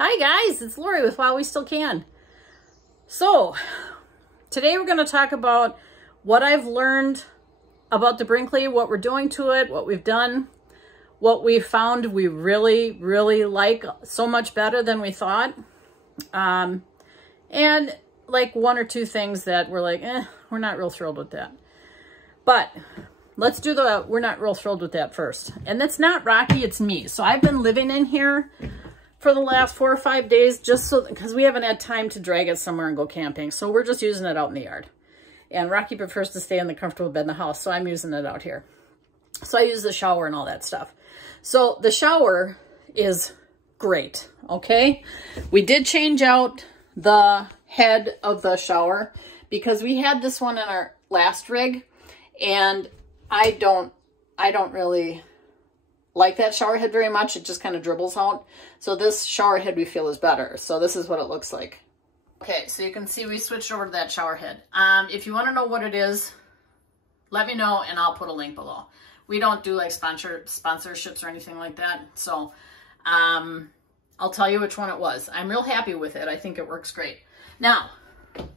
Hi guys, it's Lori with While We Still Can. So, today we're going to talk about what I've learned about the Brinkley, what we're doing to it, what we've done, what we found we really, really like so much better than we thought. And like one or two things that we're like, we're not real thrilled with that. But let's do the we're not real thrilled with that first. And that's not Rocky, it's me. So I've been living in here for the last 4 or 5 days, just so, because we haven't had time to drag it somewhere and go camping. So we're just using it out in the yard. And Rocky prefers to stay in the comfortable bed in the house, so I'm using it out here. So I use the shower and all that stuff. So the shower is great, okay? We did change out the head of the shower because we had this one in our last rig, and I don't really like that shower head very much. It just kind of dribbles out. So this shower head we feel is better. So this is what it looks like. Okay, so you can see we switched over to that shower head. If you want to know what it is, let me know and I'll put a link below. We don't do like sponsorships or anything like that. So I'll tell you which one it was. I'm real happy with it. I think it works great. Now,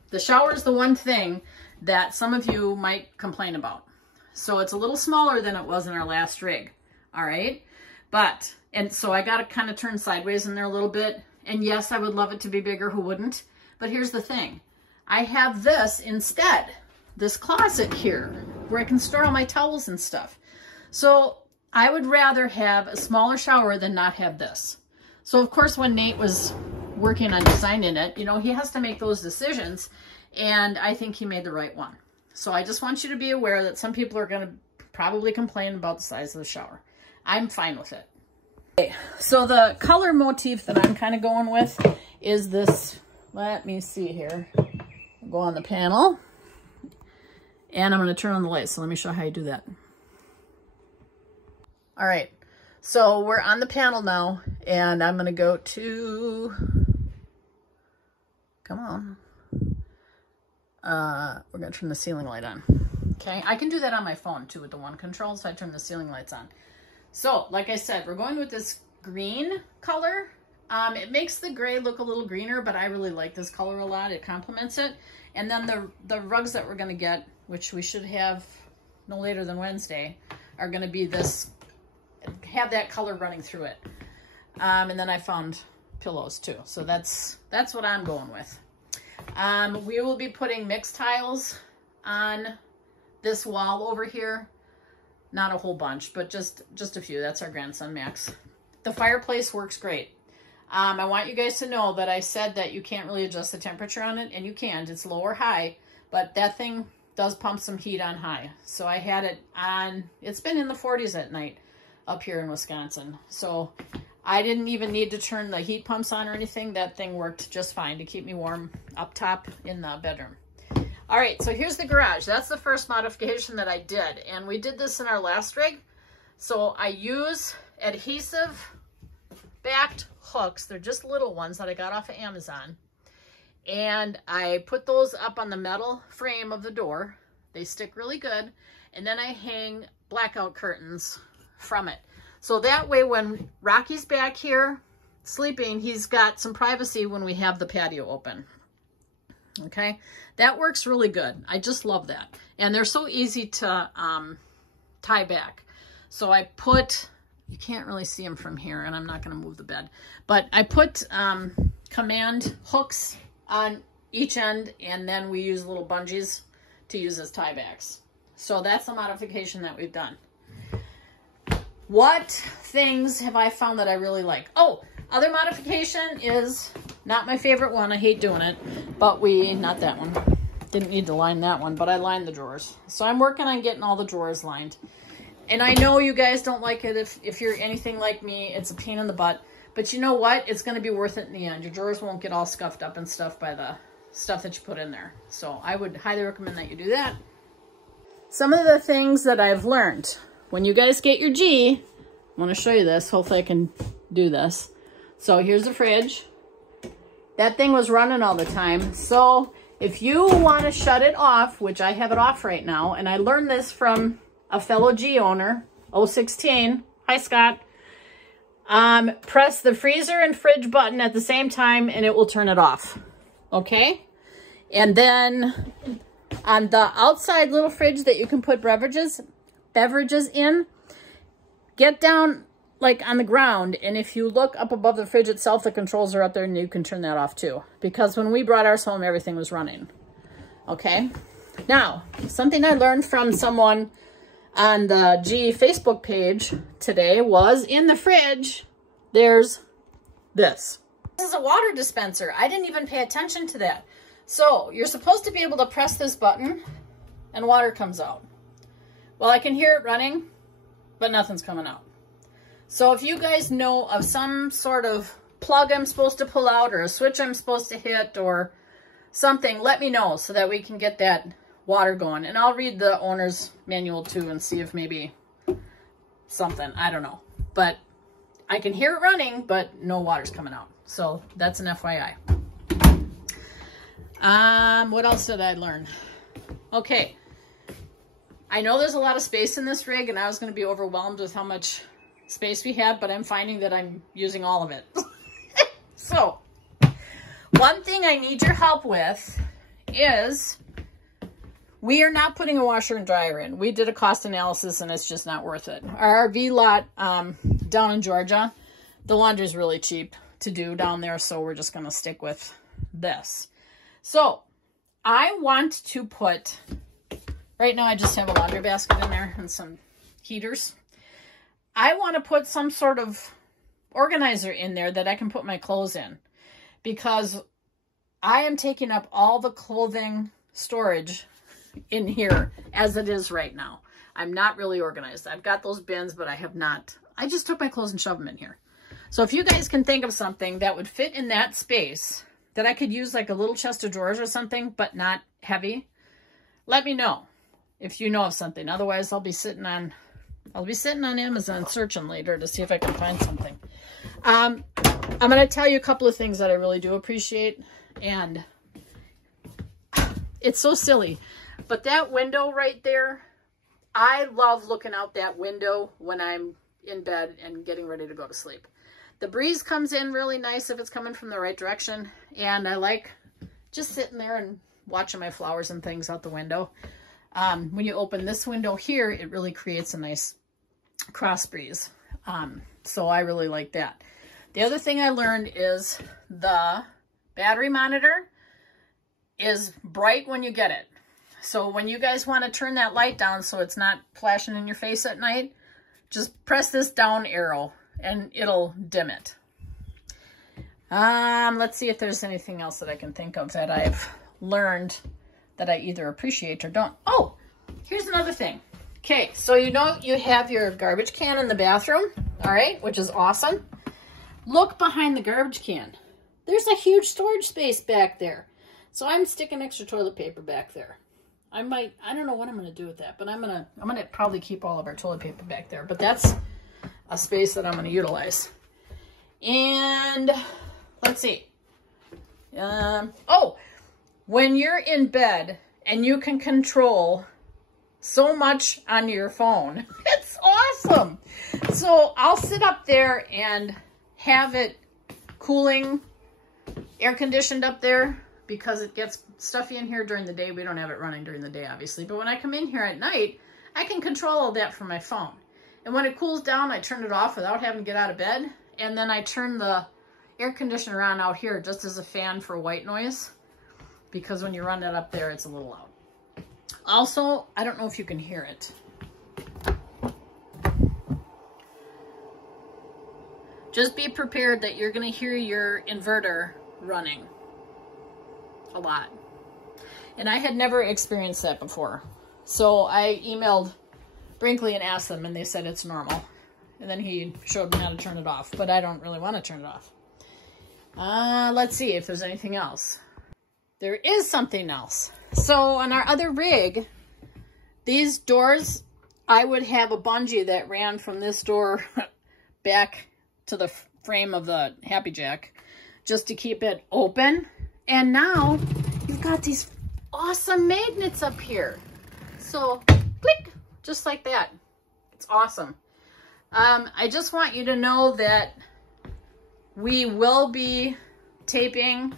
the shower is the one thing that some of you might complain about. So it's a little smaller than it was in our last rig. All right. But, and so I got to kind of turn sideways in there a little bit. And yes, I would love it to be bigger. Who wouldn't? But here's the thing. I have this instead, this closet here where I can store all my towels and stuff. So I would rather have a smaller shower than not have this. So of course, when Nate was working on designing it, you know, he has to make those decisions. And I think he made the right one. So I just want you to be aware that some people are going to probably complain about the size of the shower. I'm fine with it. Okay, so the color motif that I'm kind of going with is this. Let me see here. I'll go on the panel. And I'm going to turn on the light. So let me show how you do that. All right. So we're on the panel now. And I'm going to go to... Come on. We're going to turn the ceiling light on. Okay. I can do that on my phone too with the one control. So I turn the ceiling lights on. So, like I said, we're going with this green color. It makes the gray look a little greener, but I really like this color a lot. It complements it. And then the rugs that we're going to get, which we should have no later than Wednesday, are going to be this, have that color running through it. And then I found pillows too. So that's what I'm going with. We will be putting mixed tiles on this wall over here. Not a whole bunch, but just a few. That's our grandson, Max. The fireplace works great. I want you guys to know that I said that you can't really adjust the temperature on it, and you can't. It's low or high, but that thing does pump some heat on high. So I had it on, it's been in the 40s at night up here in Wisconsin. So I didn't even need to turn the heat pumps on or anything. That thing worked just fine to keep me warm up top in the bedroom. All right, so here's the garage. That's the first modification that I did. And we did this in our last rig. So I use adhesive backed hooks. They're just little ones that I got off of Amazon. And I put those up on the metal frame of the door. They stick really good. And then I hang blackout curtains from it. So that way when Rocky's back here sleeping, he's got some privacy when we have the patio open. Okay, that works really good. I just love that. And they're so easy to tie back. So I put, you can't really see them from here, and I'm not going to move the bed, but I put command hooks on each end, and then we use little bungees to use as tie backs. So that's the modification that we've done. What things have I found that I really like? Oh, other modification is not my favorite one. I hate doing it, but not that one. Didn't need to line that one, but I lined the drawers. So I'm working on getting all the drawers lined. And I know you guys don't like it. If you're anything like me, it's a pain in the butt. But you know what? It's going to be worth it in the end. Your drawers won't get all scuffed up and stuff by the stuff that you put in there. So I would highly recommend that you do that. Some of the things that I've learned. When you guys get your G, I want to show you this. Hopefully I can do this. So here's the fridge. That thing was running all the time. So if you want to shut it off, which I have it off right now, and I learned this from a fellow G owner, 016. Hi, Scott. press the freezer and fridge button at the same time and it will turn it off. Okay? And then on the outside little fridge that you can put beverages in, get down like on the ground, and if you look up above the fridge itself, the controls are up there and you can turn that off too. Because when we brought ours home, everything was running. Okay? Now, something I learned from someone on the G Facebook page today was in the fridge, there's this. This is a water dispenser. I didn't even pay attention to that. So you're supposed to be able to press this button and water comes out. Well, I can hear it running, but nothing's coming out. So if you guys know of some sort of plug I'm supposed to pull out or a switch I'm supposed to hit or something, let me know so that we can get that water going. And I'll read the owner's manual too and see if maybe something, I don't know. But I can hear it running, but no water's coming out. So that's an FYI. What else did I learn? Okay. I know there's a lot of space in this rig and I was going to be overwhelmed with how much space we have, but I'm finding that I'm using all of it. So, one thing I need your help with is we are not putting a washer and dryer in. We did a cost analysis and it's just not worth it. Our RV lot down in Georgia, the laundry is really cheap to do down there, so we're just going to stick with this. So, I want to put, right now I just have a laundry basket in there and some heaters. I want to put some sort of organizer in there that I can put my clothes in, because I am taking up all the clothing storage in here as it is right now. I'm not really organized. I've got those bins, but I have not. I just took my clothes and shoved them in here. So if you guys can think of something that would fit in that space that I could use like a little chest of drawers or something, but not heavy, let me know if you know of something. Otherwise, I'll be sitting on Amazon searching later to see if I can find something. I'm going to tell you a couple of things that I really do appreciate, and it's so silly, but that window right there, I love looking out that window when I'm in bed and getting ready to go to sleep. The breeze comes in really nice if it's coming from the right direction, and I like just sitting there and watching my flowers and things out the window. When you open this window here, it really creates a nice cross breeze. So I really like that. The other thing I learned is the battery monitor is bright when you get it. So when you guys want to turn that light down so it's not flashing in your face at night, just press this down arrow and it'll dim it. Let's see if there's anything else that I can think of that I've learned that I either appreciate or don't. Oh, here's another thing. Okay, so you know you have your garbage can in the bathroom, all right, which is awesome. Look behind the garbage can. There's a huge storage space back there. So I'm sticking extra toilet paper back there. I don't know what I'm going to do with that, but I'm going to probably keep all of our toilet paper back there, but that's a space that I'm going to utilize. And let's see. Oh, when you're in bed and you can control so much on your phone, it's awesome. So I'll sit up there and have it cooling, air conditioned up there, because it gets stuffy in here during the day. We don't have it running during the day, obviously. But when I come in here at night, I can control all that from my phone. And when it cools down, I turn it off without having to get out of bed. And then I turn the air conditioner on out here just as a fan for white noise, because when you run that up there, it's a little loud. Also, I don't know if you can hear it. Just be prepared that you're going to hear your inverter running a lot. And I had never experienced that before. So I emailed Brinkley and asked them, and they said it's normal. And then he showed me how to turn it off, but I don't really want to turn it off. Let's see if there's anything else. There is something else. So on our other rig, these doors, I would have a bungee that ran from this door back to the frame of the Happy Jack just to keep it open. And now you've got these awesome magnets up here. So click, just like that. It's awesome. I just want you to know that we will be taping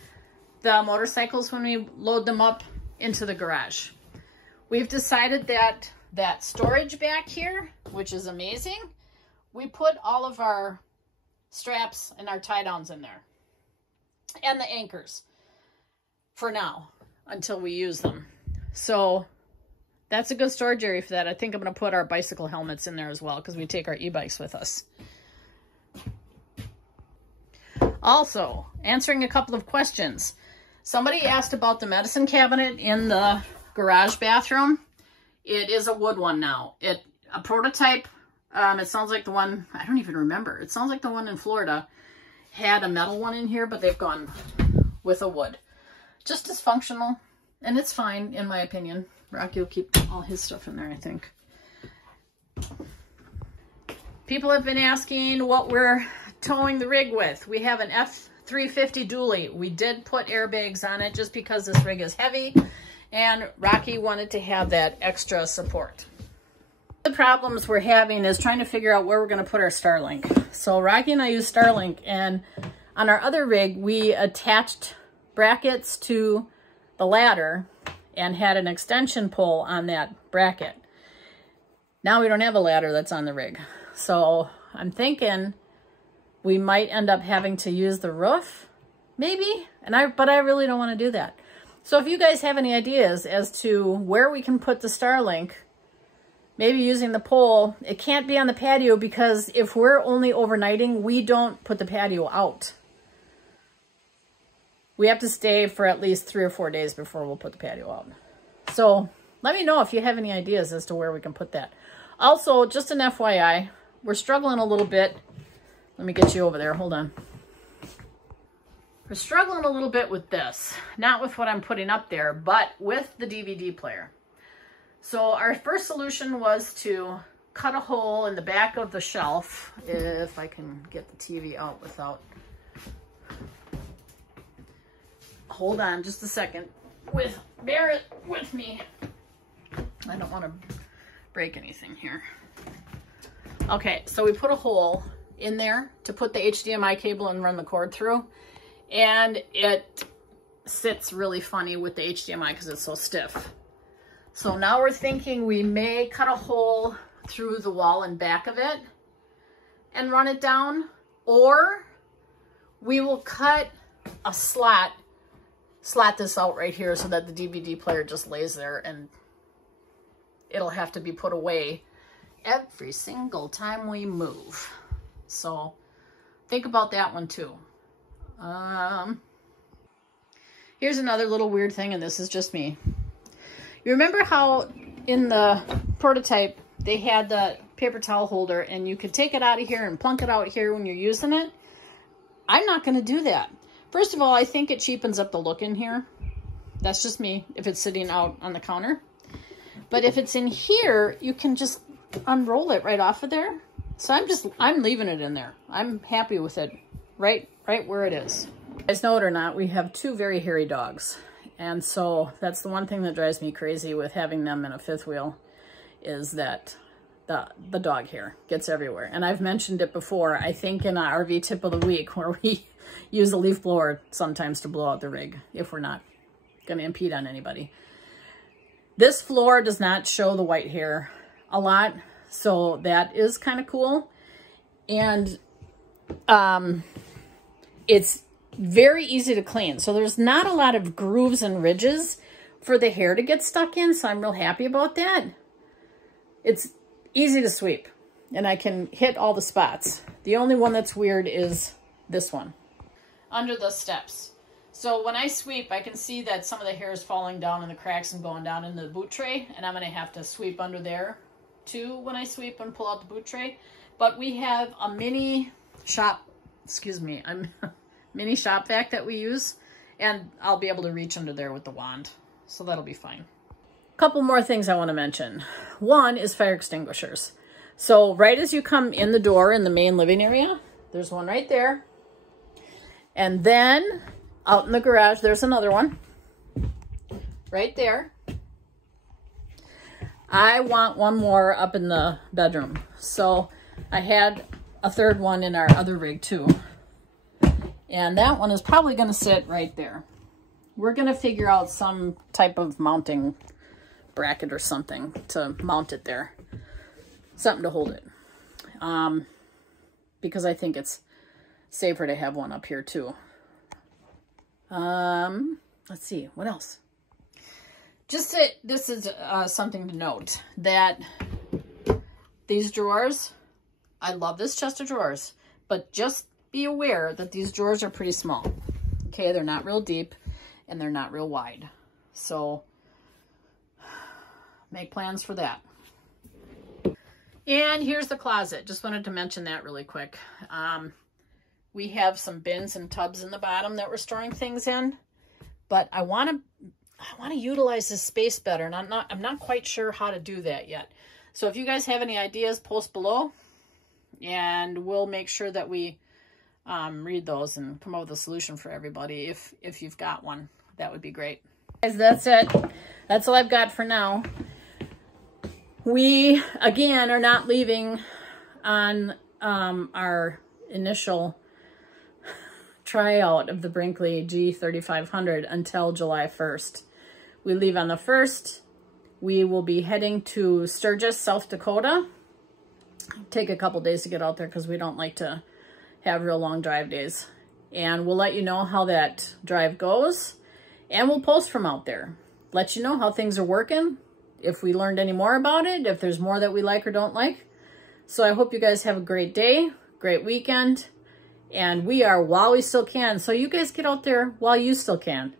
the motorcycles when we load them up into the garage. We've decided that that storage back here, which is amazing, we put all of our straps and our tie downs in there and the anchors for now until we use them. So that's a good storage area for that. I think I'm going to put our bicycle helmets in there as well because we take our e-bikes with us. Also, answering a couple of questions. Somebody asked about the medicine cabinet in the garage bathroom. It is a wood one now. A prototype, it sounds like the one, I don't even remember. It sounds like the one in Florida had a metal one in here, but they've gone with a wood. Just as functional, and it's fine in my opinion. Rocky will keep all his stuff in there, I think. People have been asking what we're towing the rig with. We have an F350 dually. We did put airbags on it just because this rig is heavy and Rocky wanted to have that extra support. The problems we're having is trying to figure out where we're going to put our Starlink. So Rocky and I use Starlink, and on our other rig we attached brackets to the ladder and had an extension pole on that bracket. Now we don't have a ladder that's on the rig. So I'm thinking we might end up having to use the roof, maybe, but I really don't want to do that. So if you guys have any ideas as to where we can put the Starlink, maybe using the pole, it can't be on the patio because if we're only overnighting, we don't put the patio out. We have to stay for at least 3 or 4 days before we'll put the patio out. So let me know if you have any ideas as to where we can put that. Also, just an FYI, we're struggling a little bit. Let me get you over there. Hold on. We're struggling a little bit with this. Not with what I'm putting up there, but with the DVD player. So our first solution was to cut a hole in the back of the shelf. If I can get the TV out without... Hold on just a second. Bear it with me. I don't want to break anything here. Okay, so we put a hole in there to put the HDMI cable and run the cord through. And it sits really funny with the HDMI because it's so stiff. So now we're thinking we may cut a hole through the wall and back of it and run it down, or we will cut a slat this out right here so that the DVD player just lays there and it'll have to be put away every single time we move. So think about that one too. Here's another little weird thing, and this is just me. You remember how in the prototype they had the paper towel holder and you could take it out of here and plunk it out here when you're using it? I'm not going to do that. First of all, I think it cheapens up the look in here. That's just me if it's sitting out on the counter. But if it's in here, you can just unroll it right off of there. So I'm leaving it in there. I'm happy with it right where it is. You guys know it or not, we have 2 very hairy dogs. And so that's the one thing that drives me crazy with having them in a fifth wheel, is that the dog hair gets everywhere. And I've mentioned it before, I think in our RV tip of the week, where we use a leaf blower sometimes to blow out the rig if we're not going to impede on anybody. This floor does not show the white hair a lot, so that is kind of cool. And it's very easy to clean. So there's not a lot of grooves and ridges for the hair to get stuck in, so I'm real happy about that. It's easy to sweep, and I can hit all the spots. The only one that's weird is this one, under the steps. So when I sweep, I can see that some of the hair is falling down in the cracks and going down into the boot tray, and I'm going to have to sweep under there too when I sweep and pull out the boot tray. But we have a mini shop vac that we use, and I'll be able to reach under there with the wand, so that'll be fine. A couple more things I want to mention. One is fire extinguishers. So right as you come in the door in the main living area, there's one right there. And then out in the garage, there's another one right there. I want one more up in the bedroom. So I had a third one in our other rig too. And that one is probably going to sit right there. We're going to figure out some type of mounting bracket or something to mount it there. Something to hold it. Because I think it's safer to have one up here too. Let's see, what else? Just this is something to note, that these drawers, I love this chest of drawers, but just be aware that these drawers are pretty small. Okay, they're not real deep and they're not real wide. So make plans for that. And here's the closet. Just wanted to mention that really quick. We have some bins and tubs in the bottom that we're storing things in, but I want to utilize this space better, and I'm not quite sure how to do that yet. So if you guys have any ideas, post below, and we'll make sure that we read those and come up with a solution for everybody. If you've got one, that would be great. Guys, that's it. That's all I've got for now. We again are not leaving on our initial tryout of the Brinkley G3500 until July 1st. We leave on the 1st. We will be heading to Sturgis, South Dakota. Take a couple days to get out there because we don't like to have real long drive days. And we'll let you know how that drive goes. And we'll post from out there. Let you know how things are working. If we learned any more about it. If there's more that we like or don't like. So I hope you guys have a great day. Great weekend. And we are while we still can. So you guys get out there while you still can.